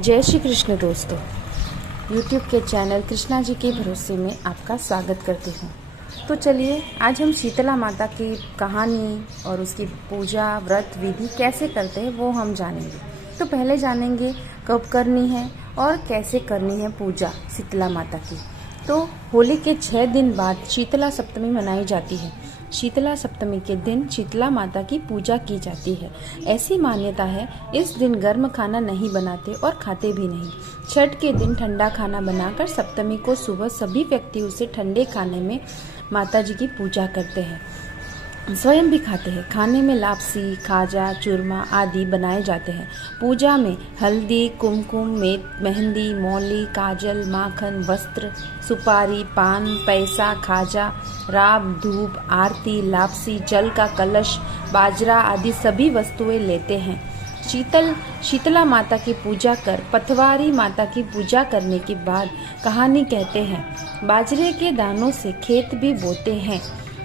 जय श्री कृष्ण दोस्तों, YouTube के चैनल कृष्णा जी के भरोसे में आपका स्वागत करती हूँ। तो चलिए आज हम शीतला माता की कहानी और उसकी पूजा व्रत विधि कैसे करते हैं वो हम जानेंगे। तो पहले जानेंगे कब करनी है और कैसे करनी है पूजा शीतला माता की। तो होली के 6 दिन बाद शीतला सप्तमी मनाई जाती है। शीतला सप्तमी के दिन शीतला माता की पूजा की जाती है। ऐसी मान्यता है इस दिन गर्म खाना नहीं बनाते और खाते भी नहीं। छठ के दिन ठंडा खाना बनाकर सप्तमी को सुबह सभी व्यक्ति उसे ठंडे खाने में माता जी की पूजा करते हैं, स्वयं भी खाते हैं। खाने में लापसी, खाजा, चूरमा आदि बनाए जाते हैं। पूजा में हल्दी, कुमकुम, मेहंदी, मौली, काजल, माखन, वस्त्र, सुपारी, पान, पैसा, खाजा, राब, धूप, आरती, लापसी, जल का कलश, बाजरा आदि सभी वस्तुएं लेते हैं। शीतला माता की पूजा कर पथवारी माता की पूजा करने के बाद कहानी कहते हैं, बाजरे के दानों से खेत भी बोते हैं।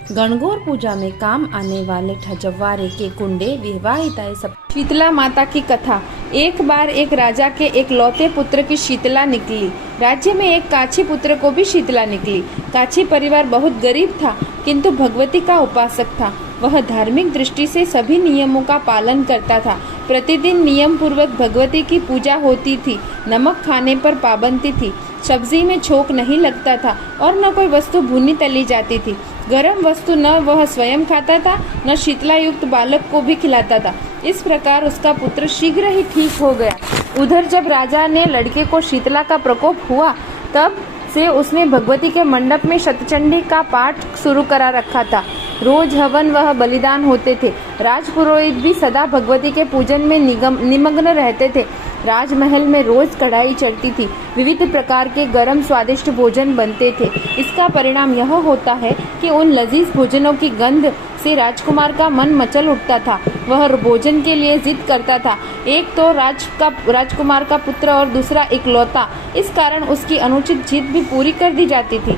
गणगौर पूजा में काम आने वाले ठजव्वारे के कुंडे विवाहिताएं सब। शीतला माता की कथा। एक बार एक राजा के एक लौते पुत्र की शीतला निकली। राज्य में एक काछी पुत्र को भी शीतला निकली। काछी परिवार बहुत गरीब था, किंतु भगवती का उपासक था। वह धार्मिक दृष्टि से सभी नियमों का पालन करता था। प्रतिदिन नियम पूर्वक भगवती की पूजा होती थी। नमक खाने पर पाबंदी थी। सब्जी में छोंक नहीं लगता था और न कोई वस्तु भुनी तली जाती थी। गरम वस्तु न वह स्वयं खाता था, न शीतला युक्त बालक को भी खिलाता था। इस प्रकार उसका पुत्र शीघ्र ही ठीक हो गया। उधर जब राजा ने लड़के को शीतला का प्रकोप हुआ, तब से उसने भगवती के मंडप में शतचंडी का पाठ शुरू करा रखा था। रोज हवन वह बलिदान होते थे। राजपुरोहित भी सदा भगवती के पूजन में निमग्न रहते थे। राजमहल में रोज कढ़ाई चढ़ती थी। विविध प्रकार के गरम स्वादिष्ट भोजन बनते थे। इसका परिणाम यह होता है कि उन लजीज भोजनों की गंध से राजकुमार का मन मचल उठता था। वह भोजन के लिए जिद करता था। एक तो राजकुमार का पुत्र और दूसरा इकलौता, इस कारण उसकी अनुचित जिद भी पूरी कर दी जाती थी।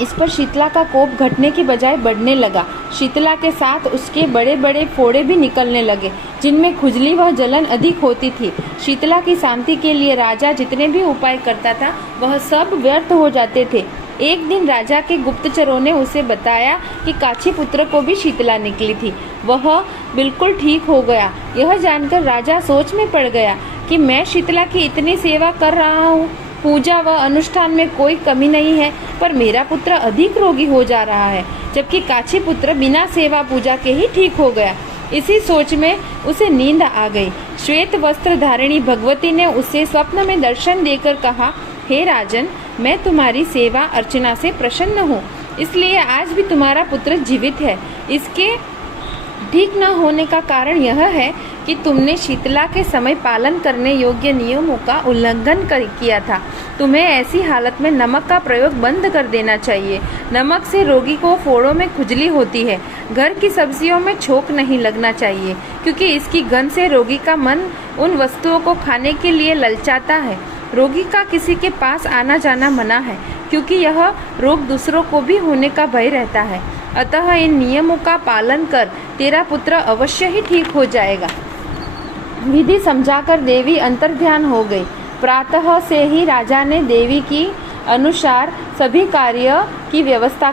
इस पर शीतला का कोप घटने की बजाय बढ़ने लगा। शीतला के साथ उसके बड़े बड़े फोड़े भी निकलने लगे, जिनमें खुजली व जलन अधिक होती थी। शीतला की शांति के लिए राजा जितने भी उपाय करता था, वह सब व्यर्थ हो जाते थे। एक दिन राजा के गुप्तचरों ने उसे बताया कि काछी पुत्र को भी शीतला निकली थी। वह बिल्कुल ठीक हो गया। यह जानकर राजा सोच में पड़ गया कि मैं शीतला की इतनी सेवा कर रहा हूँ, पूजा व अनुष्ठान में कोई कमी नहीं है, पर मेरा पुत्र अधिक रोगी हो जा रहा है, जबकि काछी पुत्र बिना सेवा पूजा के ही ठीक हो गया। इसी सोच में उसे नींद आ गई। श्वेत वस्त्र धारिणी भगवती ने उसे स्वप्न में दर्शन देकर कहा, हे राजन, मैं तुम्हारी सेवा अर्चना से प्रसन्न हूँ, इसलिए आज भी तुम्हारा पुत्र जीवित है। इसके ठीक न होने का कारण यह है कि तुमने शीतला के समय पालन करने योग्य नियमों का उल्लंघन किया था। तुम्हें ऐसी हालत में नमक का प्रयोग बंद कर देना चाहिए। नमक से रोगी को फोड़ों में खुजली होती है। घर की सब्जियों में छोंक नहीं लगना चाहिए, क्योंकि इसकी गंध से रोगी का मन उन वस्तुओं को खाने के लिए ललचाता है। रोगी का किसी के पास आना जाना मना है, क्योंकि यह रोग दूसरों को भी होने का भय रहता है। अतः इन नियमों का पालन कर तेरा पुत्र अवश्य ही ठीक हो जाएगा। विधि समझाकर देवी अंतर्ध्यान हो गई। प्रातः से ही राजा ने देवी की अनुसार सभी कार्य की व्यवस्था